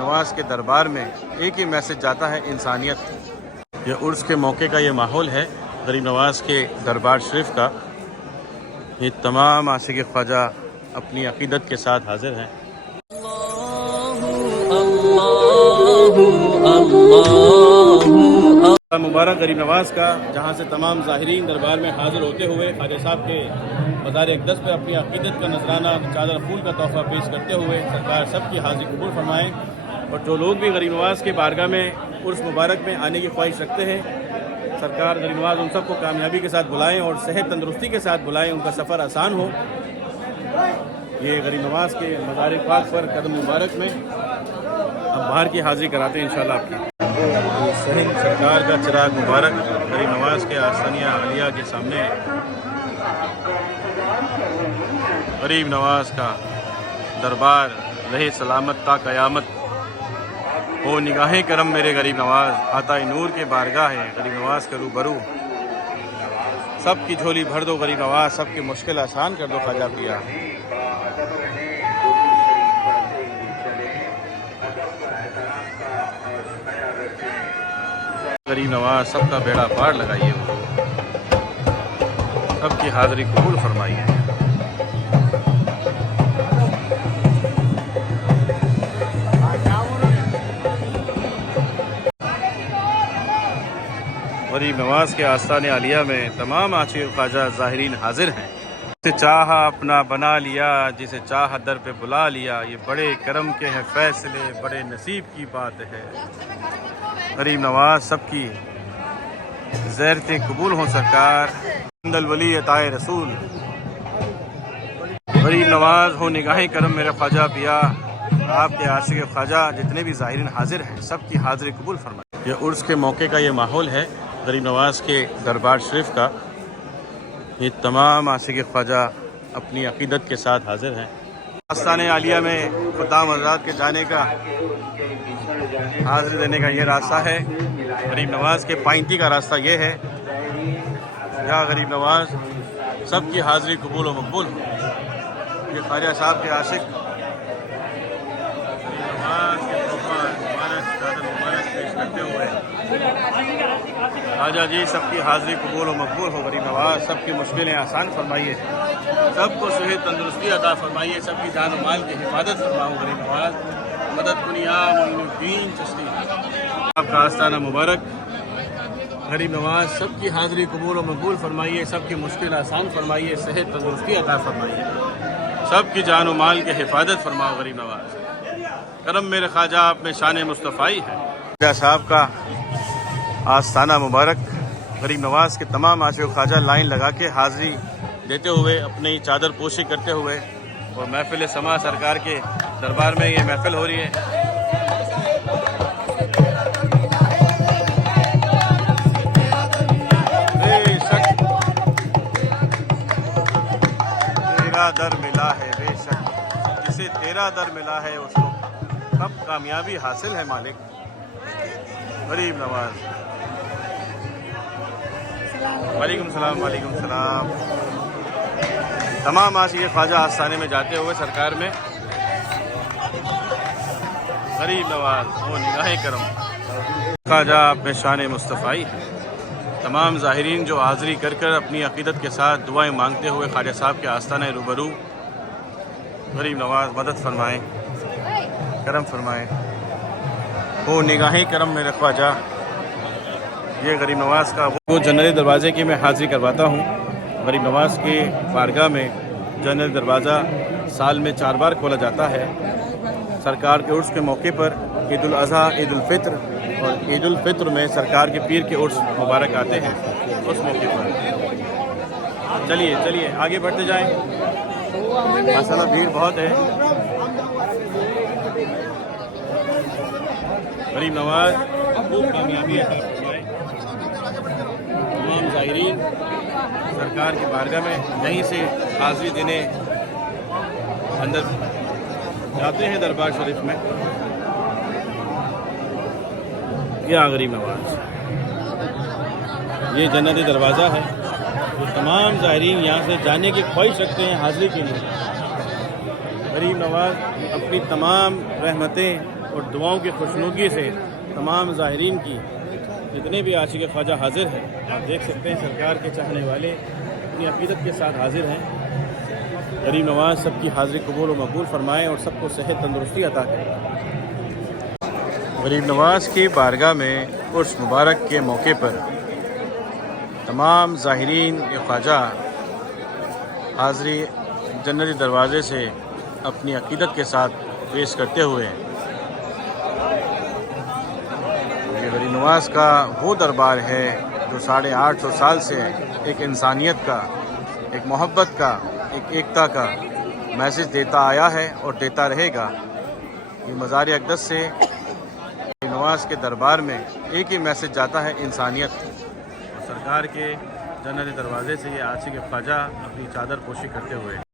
نواز کے دربار میں ایک ہی میسج جاتا ہے، انسانیت۔ یہ عرس کے موقع کا یہ ماحول ہے غریب نواز کے دربار شریف کا۔ یہ تمام عاشق خواجہ اپنی عقیدت کے ساتھ حاضر ہیں۔ مبارک غریب نواز کا، جہاں سے تمام ظاہرین دربار میں حاضر ہوتے ہوئے خواجہ صاحب کے مزار اقدس پہ اپنی عقیدت کا نذرانہ چادر پھول کا تحفہ پیش کرتے ہوئے سرکار سب کی حاضری قبول فرمائیں، اور جو لوگ بھی غریب نواز کے بارگاہ میں عرس مبارک میں آنے کی خواہش رکھتے ہیں، سرکار غریب نواز ان سب کو کامیابی کے ساتھ بلائیں اور صحت تندرستی کے ساتھ بلائیں، ان کا سفر آسان ہو۔ یہ غریب نواز کے مزار پاک پر قدم مبارک میں اب باہر کی حاضری کراتے ہیں انشاءاللہ آپ کی۔ سرکار کا چراغ مبارک غریب نواز کے آستانیہ عالیہ کے سامنے غریب نواز کا دربار رہے سلامت تا قیامت، ہو نگاہیں کرم میرے غریب نواز، آتا نور کے بارگاہ ہے غریب نواز کے روبرو، سب کی جھولی بھر دو غریب نواز، سب کی مشکل آسان کر دو خواجہ پیا۔ غریب نواز سب کا بیڑا پار لگائیے، سب کی حاضری قبول فرمائیے۔ غریب نواز کے آستان عالیہ میں تمام عاشق خواجہ ظاہرین حاضر ہیں۔ جسے چاہا اپنا بنا لیا، جسے چاہا در پہ بلا لیا، یہ بڑے کرم کے ہیں فیصلے، بڑے نصیب کی بات ہے۔ غریب نواز سب کی زیارتیں قبول ہوں سرکار، عند الولی عطائے رسول۔ غریب نواز ہو نگاہیں کرم میرے خواجہ پیا، آپ کے عاشق خواجہ جتنے بھی ظاہرین حاضر ہیں سب کی حاضری قبول فرمائے۔ یہ عرس کے موقع کا یہ ماحول ہے غریب نواز کے دربار شریف کا۔ یہ تمام عاشق خواجہ اپنی عقیدت کے ساتھ حاضر ہیں۔ آستان عالیہ میں خدام حضرات کے جانے کا، حاضری دینے کا یہ راستہ ہے، غریب نواز کے پائنتی کا راستہ یہ ہے۔ یا غریب نواز سب کی حاضری قبول و مقبول ہو۔ یہ خواجہ صاحب کے عاشق غریب نواز کے تحفہ مبارک چادر مبارک پیش کرتے ہوئے خواجہ جی سب کی حاضری قبول و مقبول ہو۔ غریب نواز سب کی مشکلیں آسان فرمائیے، سب کو صحت تندرستی عطا فرمائیے، سب کی جان و مال کی حفاظت فرماؤ غریب نواز۔ مدد کنیا معین الدین چشتی، آپ کا آستانہ مبارک غریب نواز سب کی حاضری قبول و مقبول فرمائیے، سب کی مشکل آسان فرمائیے، صحت تندرستی عطا فرمائیے، سب کی جان و مال کی حفاظت فرماؤ غریب نواز۔ کرم میرے خواجہ آپ میں شان مصطفی ہے۔ خواجہ صاحب کا آستانہ مبارک غریب نواز کے تمام عاشق خواجہ لائن لگا کے حاضری دیتے ہوئے اپنی چادر پوشی کرتے ہوئے، اور محفل سما سرکار کے دربار میں یہ محفل ہو رہی ہے۔ بے شک تیرا در ملا ہے، بے شک جسے تیرا در ملا ہے اس کو کب کامیابی حاصل ہے مالک۔ غریب نواز وعلیکم السلام، وعلیکم السلام۔ تمام عاشق خواجہ آستانے میں جاتے ہوئے سرکار میں غریب نواز ہو نگاہیں کرم، خواجہ آپ میں شان مصطفی ہے۔ تمام ظاہرین جو حاضری کر کر اپنی عقیدت کے ساتھ دعائیں مانگتے ہوئے خواجہ صاحب کے آستانہ روبرو، غریب نواز مدد فرمائیں، کرم فرمائیں، ہو نگاہیں کرم میرے خواجہ۔ یہ غریب نواز کا وہ جنرل دروازے کی میں حاضری کرواتا ہوں۔ غریب نواز کے بارگاہ میں جنرل دروازہ سال میں 4 بار کھولا جاتا ہے۔ سرکار کے عرس کے موقع پر عید الاضحیٰ، عید الفطر، اور عید الفطر میں سرکار کے پیر کے عرس مبارک آتے ہیں اس موقع پر۔ چلیے چلیے آگے بڑھتے جائیں، ماشاءاللہ بھیڑ بہت ہے۔ غریب نواز خوب کامیابی عطا فرمائے۔ تمام ظاہرین سرکار کی بارگاہ میں یہیں سے حاضری دینے اندر جاتے ہیں دربار شریف میں۔ یہ غریب نواز، یہ جنتی دروازہ ہے، جو تمام ظاہرین یہاں سے جانے کی خواہش رکھتے ہیں حاضری کے لیے۔ غریب نواز اپنی تمام رحمتیں اور دعاؤں کی خوشنودگی سے تمام زائرین کی جتنے بھی عاشق خواجہ حاضر ہیں، آپ دیکھ سکتے ہیں سرکار کے چاہنے والے اپنی عقیدت کے ساتھ حاضر ہیں۔ غریب نواز سب کی حاضری قبول و مقبول فرمائے اور سب کو صحت تندرستی عطا کرے۔ غریب نواز کی بارگاہ میں عرس مبارک کے موقع پر تمام زائرین خواجہ حاضری جنتی دروازے سے اپنی عقیدت کے ساتھ پیش کرتے ہوئے یہ غریب نواز کا وہ دربار ہے جو 850 سال سے ایک انسانیت کا، ایک محبت کا، ایک ایکتا کا میسج دیتا آیا ہے اور دیتا رہے گا۔ یہ مزار اقدس سے غریب نواز کے دربار میں ایک ہی میسج جاتا ہے، انسانیت۔ سرکار کے جنتی دروازے سے یہ عاشق خواجہ اپنی چادر پوشی کرتے ہوئے